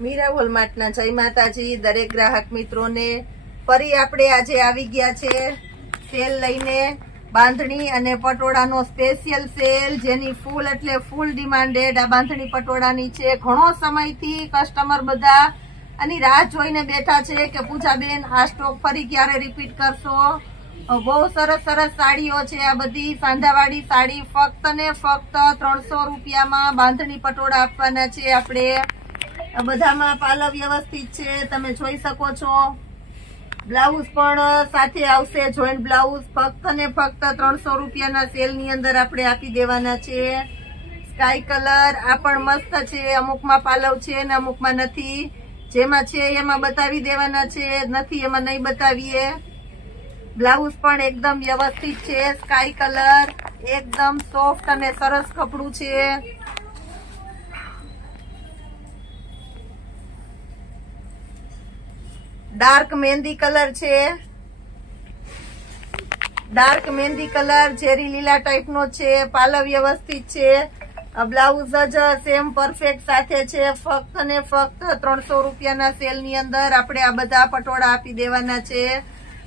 મીરા વોલમાર્ટના જય માતાજી દરેક ગ્રાહક મિત્રોને ફરી આપણે આજે આવી ગયા છે સેલ લઈને બાંધણી અને પટોળાનો સ્પેશિયલ સેલ જેની ફૂલ એટલે ફૂલ ડિમાન્ડેડ આ બાંધણી પટોળાની છે। ઘણો સમયથી કસ્ટમર બધા આની રાહ જોઈને બેઠા છે કે પૂજાબેન આ સ્ટોક ફરી ક્યારે રિપીટ કરશો। બહુ સરસ સરસ સાડીઓ છે આ બધી સાંધાવાળી સાડી ફક્ત ને ફક્ત 300 રૂપિયામાં બાંધણી પટોળા આપવાના છે આપણે। બધામાં પાલવ વ્યવસ્થિત છે તમે જોઈ શકો છો। બ્લાઉઝ પણ સાથે આવશે જોઈન્ટ બ્લાઉઝ ફક્ત ને ફક્ત 300 રૂપિયાના સેલ ની અંદર આપણે આપી દેવાના છે। સ્કાય કલર આ પણ મસ્ત છે, અમુકમાં પાલવ છે ને અમુકમાં નથી, જેમાં છે એમાં બતાવી દેવાના છે, નથી એમાં નહીં બતાવીએ। બ્લાઉઝ પણ એકદમ વ્યવસ્થિત છે, સ્કાય કલર એકદમ સોફ્ટ અને સરસ કપડું છે। ડાર્ક મહેંદી કલર છે, ડાર્ક મહેંદી કલર ઝેરી લીલા ટાઈપ નો છે, પાલવ વ્યવસ્થિત છે, બ્લાઉઝ જ સેમ પરફેક્ટ સાથે છે। ફક્ત ને ફક્ત 300 રૂપિયાના સેલ ની અંદર આપણે આ બધા પટોળા આપી દેવાના છે।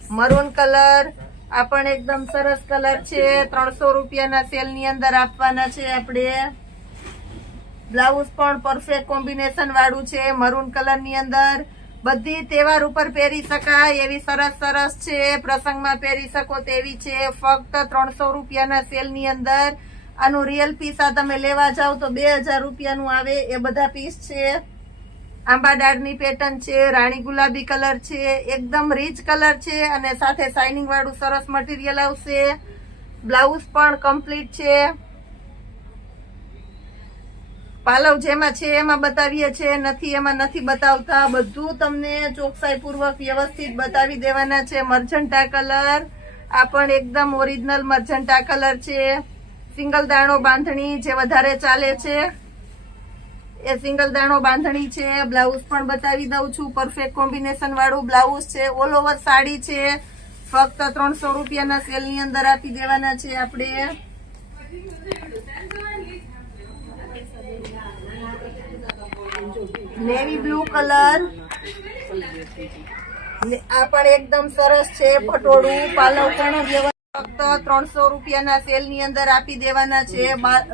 મરૂન કલર આ પણ એકદમ સરસ કલર છે, 300 રૂપિયાના સેલ ની અંદર આપવાના છે આપણે। બ્લાઉઝ પણ પરફેક્ટ કોમ્બિનેશન વાળું છે મરૂન કલર ની અંદર, બધી તહેવાર ઉપર પહેરી શકાય એવી સરસ સરસ છે, પ્રસંગમાં પહેરી શકો તેવી છે। ફક્ત 300 રૂપિયાના સેલ ની અંદર આનું રિયલ પીસ આ તમે લેવા જાવ તો 2000 રૂપિયાનું આવે એ બધા પીસ છે। આંબા ડાળની પેટર્ન છે, રાણી ગુલાબી કલર છે, એકદમ રીચ કલર છે અને સાથે શાઇનિંગ વાળું સરસ મટીરિયલ આવશે। બ્લાઉઝ પણ કમ્પ્લીટ છે, પાલવ જેમાં છે એમાં બતાવીએ છીએ, નથી એમાં નથી બતાવતા, બધું તમને ચોકસાઈ પૂર્વક વ્યવસ્થિત બતાવી દેવાના છે। મર્જન્ટા કલર આ પણ એકદમ ઓરિજિનલ મર્જન્ટા કલર છે, સિંગલ દાણો બાંધણી જે વધારે ચાલે છે એ સિંગલ દાણો બાંધણી છે। બ્લાઉઝ પણ બતાવી દઉં છું, પરફેક્ટ કોમ્બિનેશન વાળું બ્લાઉઝ છે, ઓલ ઓવર સાડી છે, ફક્ત 300 રૂપિયાના સેલ ની અંદર આપી દેવાના છે આપણે। નેવી બ્લુ કલર આ પણ એકદમ સરસ છે, પટોળું પાલવ પણ ફક્ત 300 રૂપિયાના સેલ ની અંદર આપી દેવાના છે।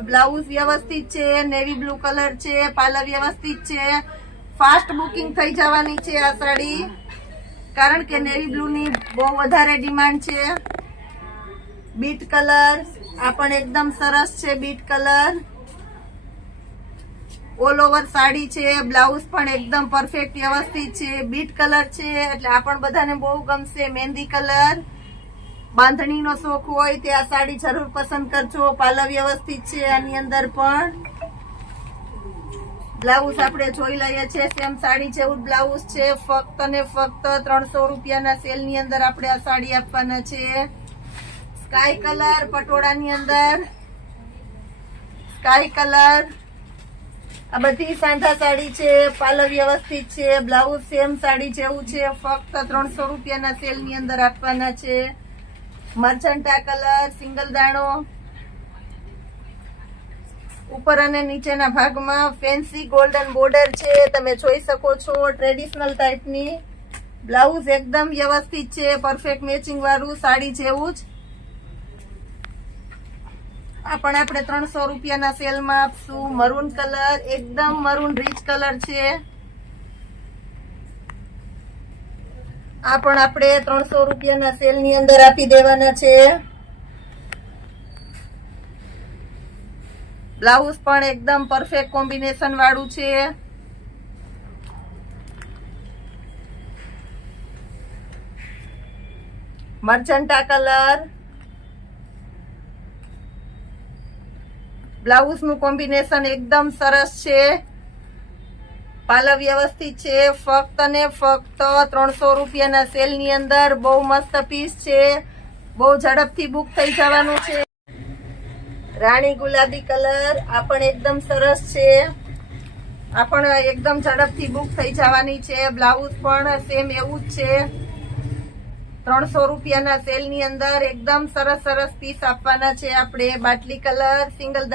બ્લાઉઝ વ્યવસ્થિત છે, નેવી બ્લુ કલર છે, પાલવ વ્યવસ્થિત છે। ફાસ્ટ બુકિંગ થઈ જવાની છે આ સાડી, કારણ કે નેવી બ્લુ ની બહુ વધારે ડિમાન્ડ છે। બીટ કલર આ પણ એકદમ સરસ છે, bit colour all over sari છે, બ્લાઉઝ પણ એકદમ પરફેક્ટ વ્યવસ્થિત છે, બીટ કલર છે એટલે આ પણ બધાને બહુ ગમશે। મહેંદી કલર બાંધણીનો શોખ હોય તે આ સાડી જરૂર પસંદ કરજો, પાલવ વ્યવસ્થિત છે આની અંદર પણ। બ્લાઉઝ આપણે જોઈ લઈએ છીએ, સેમ સાડી જેવું બ્લાઉઝ છે, ફક્ત ને ફક્ત 300 રૂપિયાના સેલ ની અંદર આપણે આ સાડી આપવાના છે। સ્કાય કલર પટોળાની અંદર સ્કાય કલર આ બધી સાંધા સાડી છે, પાલવ વ્યવસ્થિત છે, બ્લાઉઝ સેમ સાડી જેવું છે, ફક્ત 300 રૂપિયાના સેલ ની અંદર આપવાના છે। મર્જન્ટા કલર સિંગલ દાણો ઉપર અને નીચેના ભાગમાં ફેન્સી ગોલ્ડન બોર્ડર છે, તમે જોઈ શકો છો, ટ્રેડિશનલ ટાઈપની। બ્લાઉઝ એકદમ વ્યવસ્થિત છે, પરફેક્ટ મેચિંગ વાળું સાડી જેવું જ। આ પણ આપણે 300 રૂપિયાના સેલમાં આપશું। મરૂન કલર એકદમ મરૂન રીચ કલર છે, આ પણ આપણે 300 રૂપિયાના સેલ ની અંદર આપી દેવાના છે। બ્લાઉઝ પણ એકદમ પરફેક્ટ કોમ્બિનેશન વાળું છે। મર્જન્ટા કલર બ્લાઉઝ નું કોમ્બિનેશન એકદમ સરસ છે, પાલવ વ્યવસ્થિત છે, ફક્ત ને ફક્ત 300 રૂપિયાના સેલ ની અંદર બહુ મસ્ત પીસ છે, બહુ ઝડપથી બુક થઈ જવાનું છે। રાણી ગુલાબી કલર આ પણ એકદમ સરસ છે, આ પણ એકદમ ઝડપથી બુક થઈ જવાની છે। બ્લાઉઝ પણ સેમ એવું જ છે, 300 રૂપિયાના સેલ ની અંદર એકદમ સરસ સરસ પીસ આપવાના છે આપણે। બાટલી કલર સિંગલ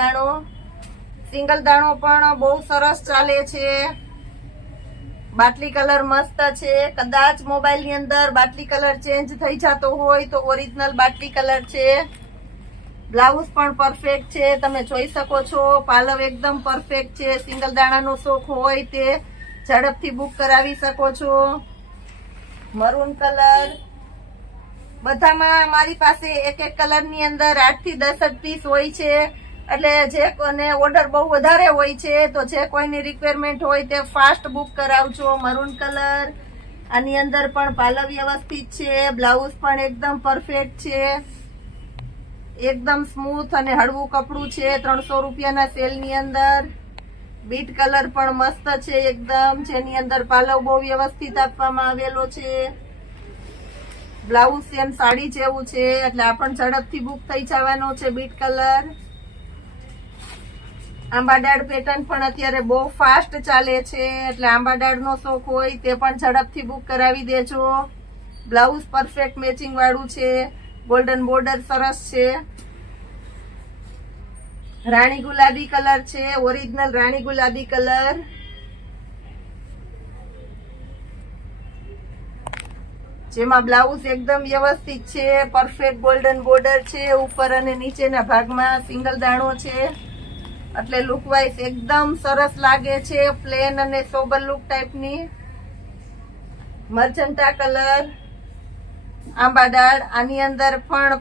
દાણો પણ બહુ સરસ ચાલે છે, બાટલી કલર મસ્ત છે. કદાચ મોબાઈલ ની અંદર બાટલી કલર ચેન્જ થઈ જતો હોય તો ઓરિજિનલ બાટલી કલર છે. બ્લાઉઝ પણ પરફેક્ટ છે, તમે જોઈ શકો છો. પાલવ એકદમ પરફેક્ટ છે. સિંગલ દાણાનો શોખ હોય તે ઝડપથી બુક કરાવી શકો છો. મરૂન કલર, બધામાં મારી પાસે એક એક કલર ની અંદર 8 થી 10 પીસ હોય છે. એટલે જે કોને ઓર્ડર બહુ વધારે હોય છે તો જે કોઈની રિક્વાયરમેન્ટ હોય તે ફાસ્ટ બુક કરાવજો. મરૂન કલર, આની અંદર પણ પાલવ વ્યવસ્થિત છે. બ્લાઉઝ પણ એકદમ પરફેક્ટ છે. એકદમ સ્મૂથ અને હળવું કપડું છે. 300 રૂપિયાના સેલ ની અંદર. બીટ કલર પણ મસ્ત છે એકદમ, જેની અંદર પાલવ બહુ વ્યવસ્થિત આપવામાં આવેલો છે. બ્લાઉઝ સેમ સાડી જેવું છે એટલે આ પણ ઝડપથી બુક થઈ જવાનો છે. બીટ કલર, આંબાડાળ પેટર્ન પણ અત્યારે બહુ ફાસ્ટ ચાલે છે એટલે આંબાડાળ નો શોખ હોય તે પણ ઝડપથી બુક કરાવી દેજો. બ્લાઉઝ પરફેક્ટ મેચિંગ વાળું છે. ગોલ્ડન બોર્ડર સરસ છે. રાણી ગુલાબી કલર છે, ઓરિજિનલ રાણી ગુલાબી કલર. જેમાં બ્લાઉઝ એકદમ વ્યવસ્થિત છે. પરફેક્ટ ગોલ્ડન બોર્ડર છે. ઉપર અને નીચેના ભાગમાં સિંગલ દાણો છે એટલે લુક વાઇઝ એકદમ સરસ લાગે છે. પ્લેન અને સોબર લુક ટાઈપની. મર્ચન્ટા કલર, આંબાડાળ, આની અંદર પણ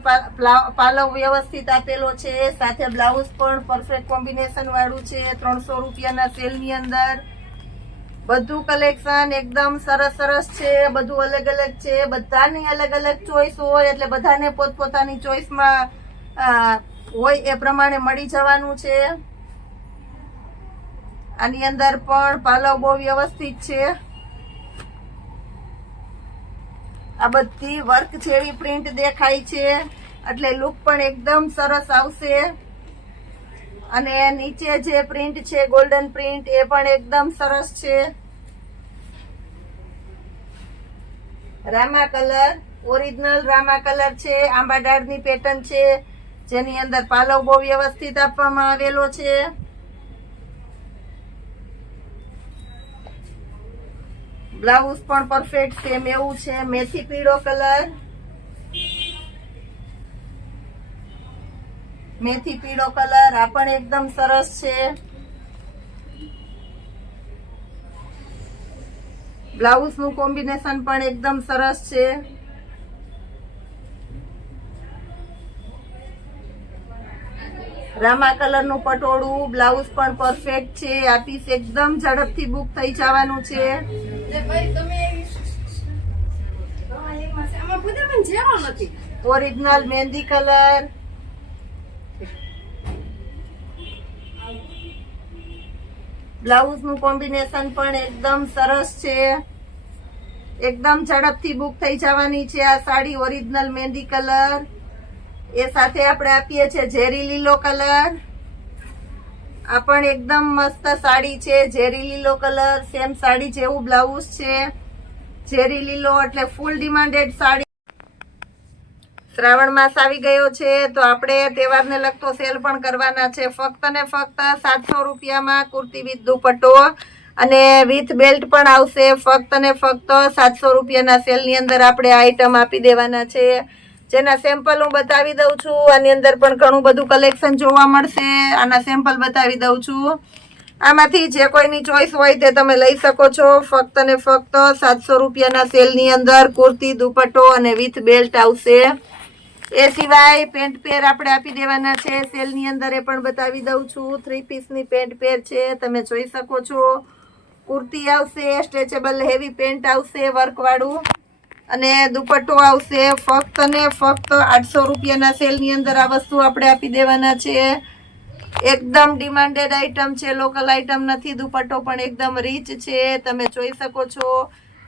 પાલવ વ્યવસ્થિત આપેલો છે. સાથે બ્લાઉઝ પણ પરફેક્ટ કોમ્બિનેશન વાળું છે. 300 રૂપિયાના સેલ ની અંદર. બધું કલેક્શન એકદમ સરસ સરસ છે. બધું અલગ અલગ છે. બધાની અલગ અલગ ચોઈસ હોય એટલે બધાને પોતપોતાની ચોઈસમાં હોય એ પ્રમાણે મળી જવાનું છે. આની અંદર પણ પાલવ બહુ વ્યવસ્થિત છે. આ બધી વર્ક જેવી પ્રિન્ટ દેખાય છે એટલે લુક પણ એકદમ સરસ આવશે. અને નીચે જે પ્રિન્ટ છે ગોલ્ડન પ્રિન્ટ એ પણ એકદમ સરસ છે. Rama colour, original Rama colour છે. આંબાડાળની પેટર્ન છે જેની અંદર પાલવ બહુ વ્યવસ્થિત આપવામાં આવેલો છે. બ્લાઉઝ પણ પરફેક્ટ સેમ એવું છે. મેથી પીળો કલર, મેથી પીળો કલર, આ પણ એકદમ સરસ છે. બ્લાઉઝ નું કોમ્બિનેશન પણ એકદમ સરસ છે. રામા કલર નું પટોળું, બ્લાઉઝ પણ પરફેક્ટ છે. આ પીસ એકદમ ઝડપથી બુક થઈ જવાનું છે. ઓરિજિનલ મહેંદી કલર, બ્લાઉઝ નું કોમ્બિનેશન પણ એકદમ સરસ છે. એકદમ ઝડપથી બુક થઈ જવાની છે આ સાડી. ઓરિજિનલ મહેંદી કલર, એ સાથે આપણે આપીએ છીએ ઝેરી લીલો કલર. આ પણ એકદમ મસ્ત સાડી છે. ઝેરી લીલો કલર, સેમ સાડી જેવું બ્લાઉઝ છે. ઝેરી લીલો એટલે ફૂલ ડિમાન્ડેડ સાડી. શ્રાવણ માસ આવી ગયો છે તો આપણે તહેવારને લગતો સેલ પણ કરવાના છે. ફક્ત ને ફક્ત 700 રૂપિયામાં કુર્તી વિથ દુપટ્ટો અને વિથ બેલ્ટ પણ આવશે. ફક્ત ને ફક્ત 700 રૂપિયાના સેલ ની અંદર આપણે આઈટમ આપી દેવાના છે. જેના સેમ્પલ હું બતાવી દઉં છું. આની અંદર પણ ઘણું બધું કલેક્શન જોવા મળશે. આના સેમ્પલ બતાવી દઉં છું. આમાંથી જે કોઈની ચોઈસ હોય તે તમે લઈ શકો છો. ફક્ત ને ફક્ત 700 રૂપિયાના સેલ ની અંદર કુર્તી, દુપટ્ટો અને વિથ બેલ્ટ આવશે. એ સિવાય પેન્ટ પેર આપણે આપી દેવાના છે સેલ ની અંદર, એ પણ બતાવી દઉં છું. 3 પીસની પેન્ટ પેર છે, તમે જોઈ શકો છો. કુર્તી આવશે, સ્ટ્રેચેબલ હેવી પેન્ટ આવશે વર્ક વાળું, અને દુપટ્ટો આવશે. ફક્ત ને ફક્ત 800 રૂપિયાના સેલ ની અંદર આ વસ્તુ આપણે આપી દેવાના છે. એકદમ ડિમાન્ડેડ આઈટમ છે, લોકલ આઈટમ નથી. દુપટ્ટો પણ એકદમ રીચ છે, તમે જોઈ શકો છો.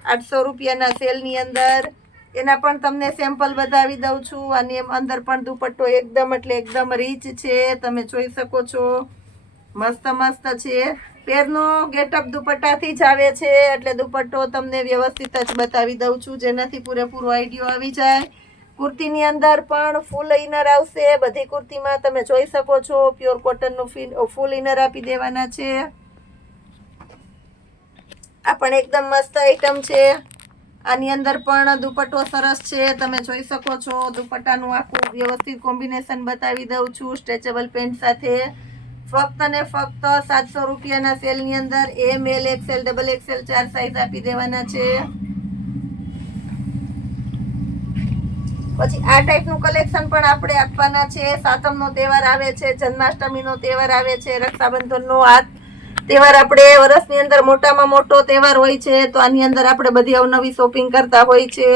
800 રૂપિયાના સેલ ની અંદર એના પણ તમને સેમ્પલ બતાવી દઉં છું. અને અંદર પણ દુપટ્ટો એકદમ એટલે એકદમ રીચ છે, તમે જોઈ શકો છો. મસ્ત મસ્ત છે. પેરનો ગેટઅપ દુપટ્ટાથી જ આવે છે એટલે દુપટ્ટો તમને વ્યવસ્થિત જ બતાવી દઉં છું જેનાથી પૂરેપૂરો આઈડિયો આવી જાય. કુર્તીની અંદર પણ ફૂલ ઇનર આવશે. બધી કુર્તીમાં તમે જોઈ શકો છો પ્યોર કોટનનું ફૂલ ઇનર આપી દેવાના છે. આ પણ એકદમ મસ્ત આઈટમ છે. આની અંદર પણ દુપટ્ટો સરસ છે, તમે જોઈ શકો છો. દુપટ્ટાનું આખું વ્યવસ્થિત કોમ્બિનેશન બતાવી દઉં છું સ્ટ્રેચેબલ પેન્ટ સાથે. ફક્ત ને ફક્ત 700 રૂપિયાના સેલની અંદર ML XL XXL 4 સાઈઝ આપી દેવાના છે. પછી આ ટાઈપનું કલેક્શન પણ આપણે આપવાના છે. સાતમનો તહેવાર આવે છે, જન્માષ્ટમીનો તહેવાર આવે છે, રક્ષાબંધનનો આ તહેવાર આપણે વર્ષની અંદર મોટામાં મોટો તહેવાર હોય છે, તો આની અંદર આપણે બધી અવનવી શોપિંગ કરતા હોય છે.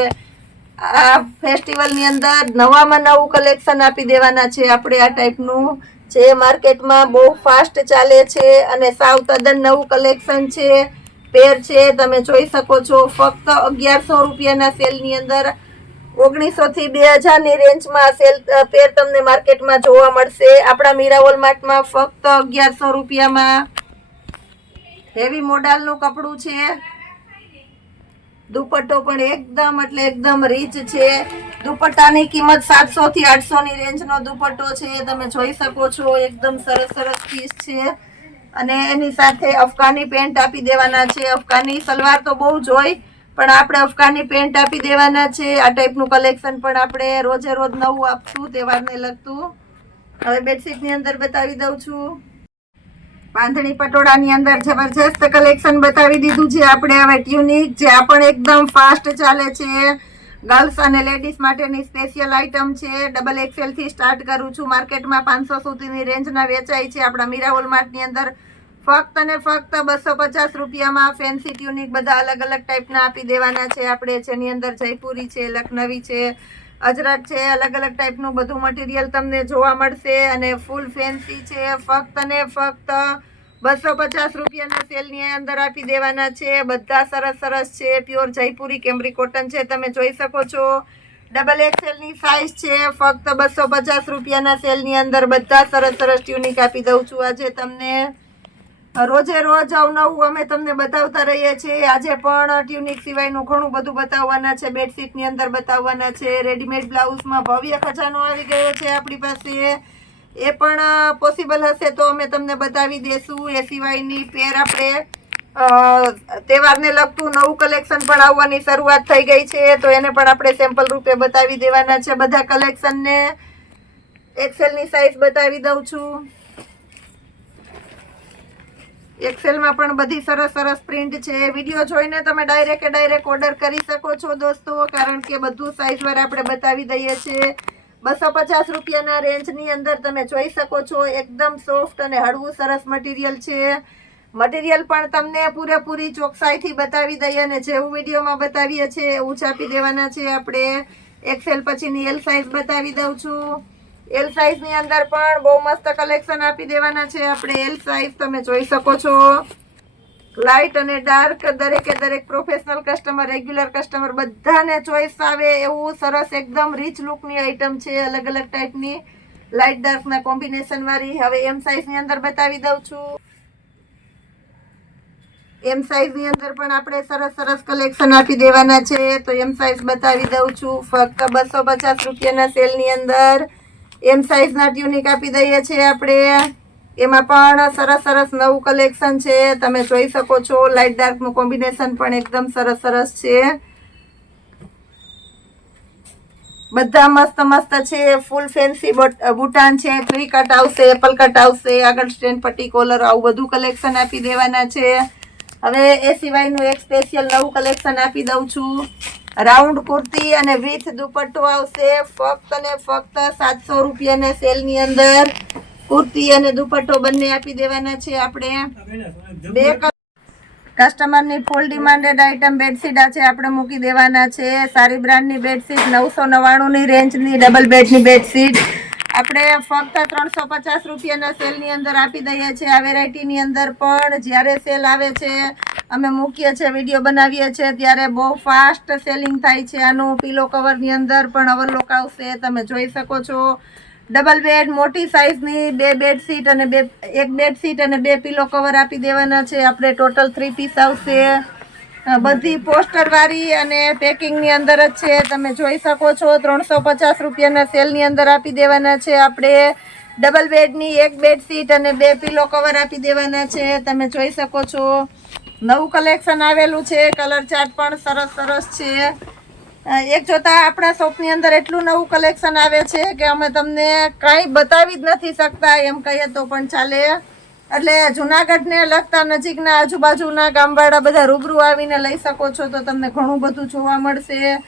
આ ફેસ્ટિવલની અંદર નવામાં નવું કલેક્શન આપી દેવાના છે આપણે. આ ટાઈપનું જે માર્કેટમાં બહુ ફાસ્ટ ચાલે છે અને સાવ તદ્દન નવું કલેક્શન છે. પેર છે, તમે જોઈ શકો છો. ફક્ત 1100 રૂપિયાના સેલની અંદર 1900 થી 2000 ની રેન્જમાં સેલ પેર તમને માર્કેટમાં જોવા મળશે. આપણા મીરાવોલ માર્ટમાં ફક્ત 1100 રૂપિયામાં હેવી મોડલનું કપડું છે. દુપટ્ટો પણ એકદમ એટલે એકદમ રીચ છે. દુપટ્ટાની કિંમત 700 થી 800 ની રેન્જનો દુપટ્ટો છે, તમે જોઈ શકો છો. એકદમ સરસ સરસ પીસ છે અને એની સાથે અફઘાની પેન્ટ આપી દેવાના છે. અફઘાની સલવાર તો બહુ જ હોય, પણ આપણે અફઘાની પેન્ટ આપી દેવાના છે. આ ટાઈપનું કલેક્શન પણ આપણે રોજે રોજ નવું આપશું તહેવારને લગતું. હવે બેડશીટની અંદર બતાવી દઉં છું. બાંધણી પટોળાની અંદર જબરજસ્ત કલેક્શન બતાવી દીધું છે આપણે. હવે ટ્યુનિક, જે આ પણ એકદમ ફાસ્ટ ચાલે છે. ગર્લ્સ અને લેડીઝ માટેની સ્પેશિયલ આઇટમ છે. XXL થી સ્ટાર્ટ કરું છું. માર્કેટમાં 500 સુધીની રેન્જના વેચાય છે. આપણા મીરાવોલ માર્ટની અંદર ફક્ત ને ફક્ત 250 રૂપિયામાં ફેન્સી ટ્યુનિક બધા અલગ અલગ ટાઈપના આપી દેવાના છે આપણે. જેની અંદર જયપુરી છે, લખનવી છે, અજરક છે, અલગ અલગ ટાઈપનું બધું મટીરિયલ તમને જોવા મળશે અને ફૂલ ફેન્સી છે. ફક્ત ને ફક્ત 250 રૂપિયાના સેલની અંદર આપી દેવાના છે. બધા સરસ સરસ છે. પ્યોર જયપુરી કેમરી કોટન છે, તમે જોઈ શકો છો. XXL ની સાઈઝ છે. ફક્ત 250 રૂપિયાના સેલની અંદર બધા સરસ સરસ ટ્યુનિક આપી દઉં છું આજે તમને. રોજે રોજ અવનવું અમે તમને બતાવતા રહીએ છીએ. આજે પણ ટ્યુનિક સિવાયનું ઘણું બધું બતાવવાના છે. બેડશીટની અંદર બતાવવાના છે. રેડીમેડ બ્લાઉઝમાં ભવ્ય ખજાનો આવી ગયો છે આપણી પાસે. એ પણ પોસિબલ હશે તો અમે તમને બતાવી દેશું. એ સિવાયની પેર આપણે તહેવારને લગતું નવું કલેક્શન પણ આવવાની શરૂઆત થઈ ગઈ છે, તો એને પણ આપણે સેમ્પલ રૂપે બતાવી દેવાના છે. બધા કલેક્શનને XL ની સાઈઝ બતાવી દઉં છું. એક્સેલમાં પણ બધી સરસ સરસ પ્રિન્ટ છે. વિડીયો જોઈને તમે ડાયરેક્ટ ઓર્ડર કરી શકો છો દોસ્તો, કારણ કે બધું સાઈઝવાર આપણે બતાવી દઈએ છીએ. 250 રૂપિયાના રેન્જની અંદર તમે જોઈ શકો છો. એકદમ સોફ્ટ અને હળવું સરસ મટીરિયલ છે. મટીરિયલ પણ તમને પૂરેપૂરી ચોકસાઈથી બતાવી દઈએ અને જેવું વિડીયોમાં બતાવીએ છીએ એવું જ આપી દેવાના છે આપણે. XL પછીની L સાઈઝ બતાવી દઉં છું. L સાઈઝની અંદર પણ બહુ મસ્ત કલેક્શન આપી દેવાના છે આપણે. L સાઈઝ તમે જોઈ શકો છો. લાઇટ અને ડાર્ક દરેક પ્રોફેશનલ કસ્ટમર, રેગ્યુલર કસ્ટમર બધાને ચોઈસ આવે એવું સરસ એકદમ રીચ લુકની આઈટમ છે. અલગ અલગ ટાઈપની લાઇટ ડાર્કના કોમ્બિનેશન વાળી. હવે M સાઈઝની અંદર બતાવી દઉં છું. M સાઈઝની અંદર પણ આપણે સરસ સરસ કલેક્શન આપી દેવાના છે, તો M સાઈઝ બતાવી દઉં છું. ફક્ત 250 રૂપિયાના સેલની અંદર M સાઈઝના ટ્યુનિક આપી દઈએ છીએ આપણે. એમાં પણ સરસ સરસ નવું કલેક્શન છે, તમે જોઈ શકો છો. લાઇટ ડાર્કનું કોમ્બિનેશન પણ એકદમ સરસ સરસ છે. બધા મસ્ત મસ્ત છે. ફૂલ ફેન્સી બુટાન છે. 3 કટ આવશે, એપલ કટ આવશે, આગળ સ્ટેન્ડ પટ્ટી કોલર, આવું બધું કલેક્શન આપી દેવાના છે. હવે એ સિવાયનું એક સ્પેશિયલ નવું કલેક્શન આપી દઉં છું. રાઉન્ડ કુર્તી અને વિથ દુપટ્ટો આવશે. ફક્ત ને ફક્ત 700 રૂપિયાના સેલની અંદર કુર્તી અને દુપટ્ટો બંને આપી દેવાના છે આપણે. બે કસ્ટમરની ફૂલ ડિમાન્ડેડ આઇટમ બેડશીટ આજે આપણે મૂકી દેવાના છે. સારી બ્રાન્ડની બેડશીટ 999 ની રેન્જની ડબલ બેડની બેડશીટ આપણે ફક્ત 350 રૂપિયાના સેલની અંદર આપી દઈએ છીએ. આ વેરાયટીની અંદર પણ જ્યારે સેલ આવે છે અમે મૂકીએ છીએ, વિડીયો બનાવીએ છીએ, ત્યારે બહુ ફાસ્ટ સેલિંગ થાય છે. આનું પીલો કવરની અંદર પણ અવરલોક આવશે, તમે જોઈ શકો છો. ડબલ બેડ મોટી સાઈઝની 2 બેડશીટ અને એક બેડશીટ અને 2 પીલો કવર આપી દેવાના છે આપણે. ટોટલ 3 પીસ આવશે. બધી પોસ્ટર વાળી અને પેકિંગની અંદર જ છે, તમે જોઈ શકો છો. 350 રૂપિયાના સેલની અંદર આપી દેવાના છે આપણે. ડબલ બેડની એક બેડશીટ અને 2 પીલો કવર આપી દેવાના છે, તમે જોઈ શકો છો. નવું કલેક્શન આવેલું છે. કલર ચાર્ટ પણ સરસ સરસ છે. એક જોતા આપણા શોપની અંદર એટલું નવું કલેક્શન આવે છે કે અમે તમને કાંઈ બતાવી જ નથી શકતા એમ કહીએ તો પણ ચાલે. એટલે જુનાગઢને લગતા નજીકના આજુબાજુના ગામવાળા બધા રૂબરૂ આવીને લઈ શકો છો તો તમને ઘણું બધું જોવા મળશે.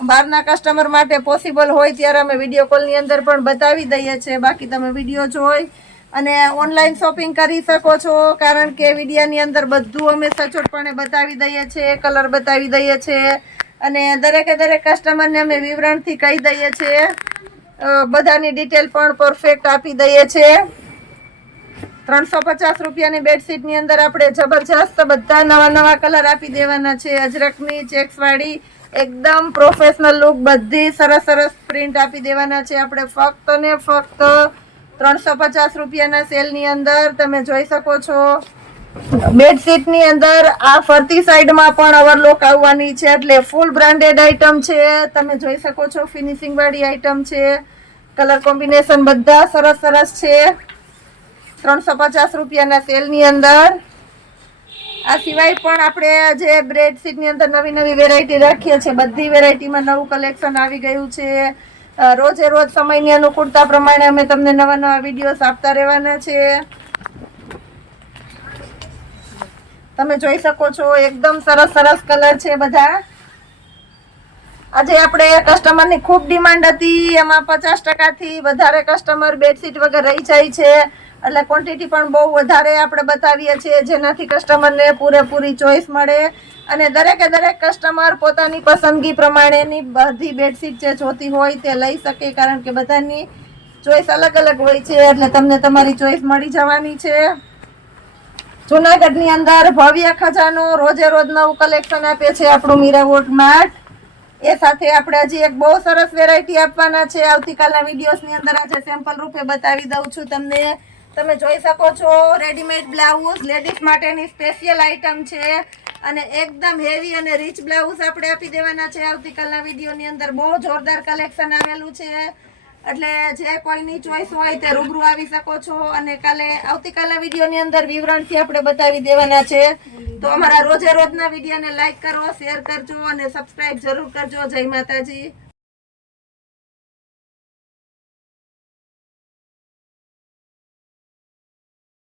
બહારના કસ્ટમર માટે પોસિબલ હોય ત્યારે અમે વિડીયો કોલની અંદર પણ બતાવી દઈએ છીએ. બાકી તમે વિડીયો જોઈ અને ઓનલાઈન શોપિંગ કરી શકો છો, કારણ કે વિડીયાની અંદર બધું અમે સચોટપણે બતાવી દઈએ છીએ, કલર બતાવી દઈએ છીએ અને દરેકે દરેક કસ્ટમરને અમે વિવરણથી કહી દઈએ છીએ. બધાની ડિટેલ પણ પરફેક્ટ આપી દઈએ છીએ. 350 રૂપિયાની બેડશીટની અંદર આપણે જબરજસ્ત બધા નવા નવા કલર આપી દેવાના છે. અજરકની ચેક્સવાળી એકદમ પ્રોફેશનલ લુક, બધી સરસ સરસ પ્રિન્ટ આપી દેવાના છે આપણે ફક્ત ને ફક્ત 350 રૂપિયાના સેલની અંદર. તમે જોઈ શકો છો બેડશીટની અંદર આ ફરતી સાઈડમાં પણ ઓવરલોક આવવાની છે, એટલે ફૂલ બ્રાન્ડેડ આઈટમ છે. તમે જોઈ શકો છો ફિનિશિંગ વાળી આઈટમ છે. કલર કોમ્બિનેશન બધા સરસ સરસ છે 350 રૂપિયાના સેલની અંદર. આ સિવાય પણ આપણે જે બેડશીટની અંદર નવી નવી વેરાયટી રાખીએ છીએ, બધી વેરાયટીમાં નવું કલેક્શન આવી ગયું છે. રોજે રોજ સમયની અનુકૂળતા પ્રમાણે અમે તમને નવા નવા વિડીયોઝ આપતા રહેવાના છે. તમે જોઈ શકો છો એકદમ સરસ સરસ કલર છે બધા. આજે આપણે કસ્ટમરની ખૂબ ડિમાન્ડ હતી, એમાં 50%થી વધારે કસ્ટમર બેડશીટ વગર રહી જાય છે, એટલે ક્વોન્ટિટી પણ બહુ વધારે આપણે બતાવીએ છીએ, જેનાથી કસ્ટમરને પૂરેપૂરી ચોઈસ મળે અને દરેકે દરેક કસ્ટમર પોતાની પસંદગી પ્રમાણેની બધી બેડશીટ જે જોતી હોય તે લઈ શકે, કારણ કે બધાની ચોઈસ અલગ અલગ હોય છે, એટલે તમને તમારી ચોઈસ મળી જવાની છે. જુનાગઢની અંદર ભવ્ય ખજાનો રોજે રોજ નવું કલેક્શન આપે છે આપણું મીરાવોટ માર્ટ. એ સાથે આપણે હજી એક બહુ સરસ વેરાયટી આપવાના છે આવતીકાલના વિડીયોઝની અંદર. આજે સેમ્પલ રૂપે બતાવી દઉં છું તમને. તમે જોઈ શકો છો રેડીમેડ બ્લાઉઝ લેડીઝ માટેની સ્પેશિયલ આઈટમ છે અને એકદમ હેવી અને રીચ બ્લાઉઝ આપણે આપી દેવાના છે આવતીકાલના વિડીયોની અંદર. બહુ જોરદાર કલેક્શન આવેલું છે, એટલે જે કોઈની ચોઈસ હોય તે રૂબરૂ આવી શકો છો અને આવતીકાલના વિડીયોની અંદર વિવરણથી આપણે બતાવી દેવાના છે. તો અમારા રોજે રોજના વિડીયોને લાઈક કરો, શેર કરજો અને સબસ્ક્રાઇબ જરૂર કરજો. જય માતાજી.